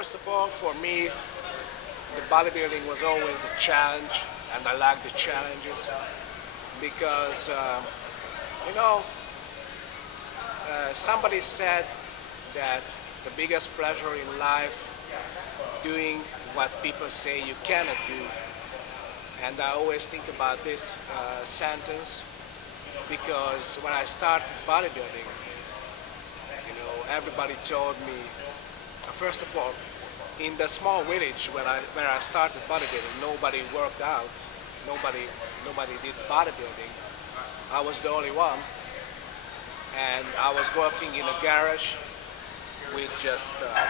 first of all, for me, the bodybuilding was always a challenge, and I like the challenges because, you know, somebody said that the biggest pleasure in life doing what people say you cannot do. And I always think about this sentence because when I started bodybuilding, you know, everybody told me, first of all, in the small village where I started bodybuilding, nobody worked out, nobody did bodybuilding. I was the only one, and I was working in a garage with just a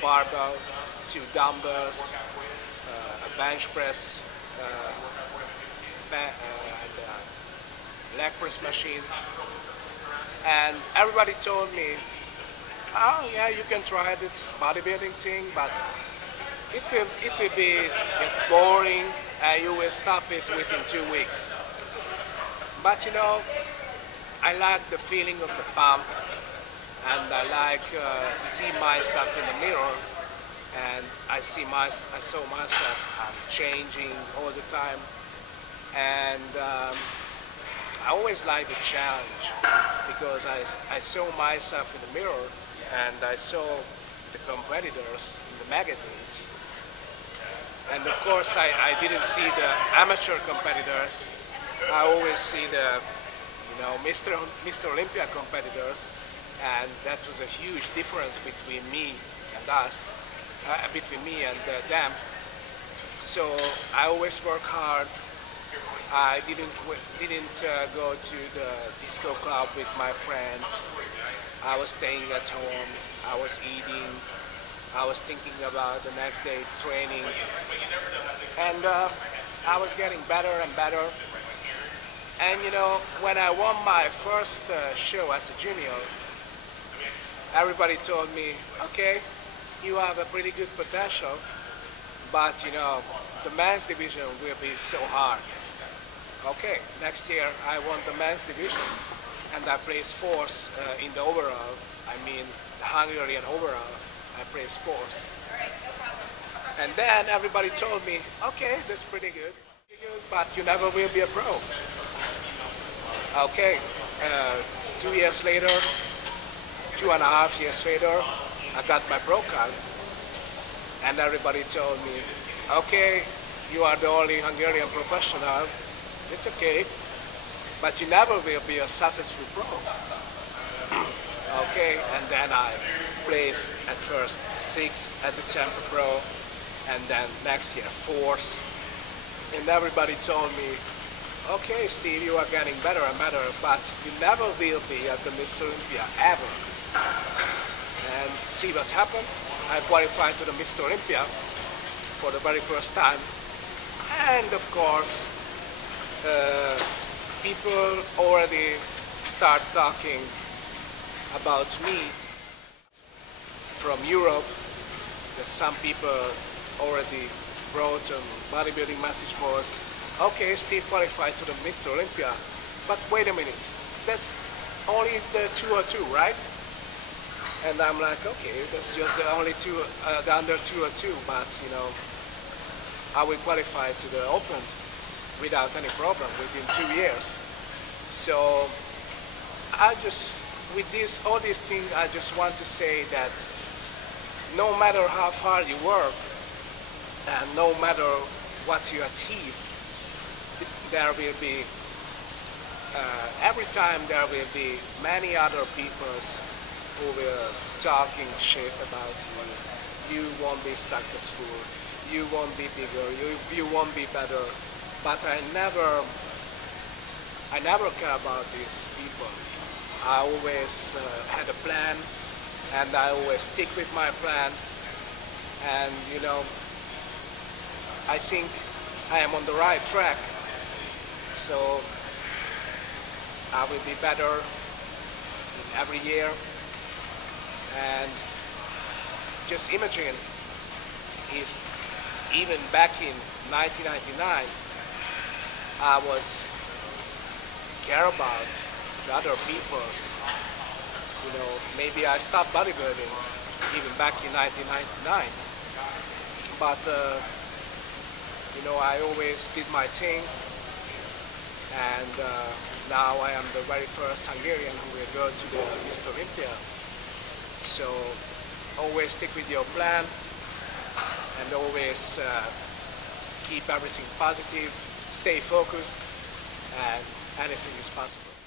barbell, 2 dumbbells, a bench press, and a leg press machine. And everybody told me, oh yeah, you can try this bodybuilding thing, but it will get boring and you will stop it within 2 weeks. But you know, I like the feeling of the pump, and I like see myself in the mirror, and I saw myself changing all the time, and I always like the challenge because I saw myself in the mirror and I saw the competitors in the magazines, and of course I didn't see the amateur competitors. I always see the, you know, Mr. Olympia competitors, and that was a huge difference between me and us, between me and them. So I always work hard. I didn't go to the disco club with my friends. I was staying at home. I was eating. I was thinking about the next day's training, and I was getting better and better. And you know, when I won my first show as a junior, everybody told me, okay, you have a pretty good potential, but you know, the men's division will be so hard. Okay, next year I won the men's division, and I placed 4th in the overall. I mean, the Hungarian overall, I placed 4th. And then everybody told me, okay, that's pretty good, but you never will be a pro. Okay, 2 years later, 2.5 years later, I got my pro card, and everybody told me, okay, you are the only Hungarian professional, it's okay, but you never will be a successful pro. Okay, and then I placed at first 6th at the Temple Pro, and then next year 4th, and everybody told me, okay, Steve, you are getting better and better, but you never will be at the Mr. Olympia, ever. And see what happened? I qualified to the Mr. Olympia for the very first time. And of course, people already start talking about me from Europe, that some people already wrote on bodybuilding message boards, okay, Steve qualified to the Mr. Olympia, but wait a minute, that's only the 202, right? And I'm like, okay, that's just the only the under 202, but you know, I will qualify to the Open without any problem within 2 years. So I just, with all these things, I just want to say that no matter how far you work, and no matter what you achieved, there will be, every time there will be many other people who will talking shit about you. You won't be successful, you won't be bigger, you won't be better. But I never care about these people. I always had a plan, and I always stick with my plan. And you know, I think I am on the right track. So I will be better every year. And just imagine if even back in 1999 I was care about the other people's, you know, maybe I stopped bodybuilding even back in 1999. But you know, I always did my thing, and now I am the very first Hungarian who will go to the Mr. Olympia. So always stick with your plan, and always keep everything positive, stay focused, and anything is possible.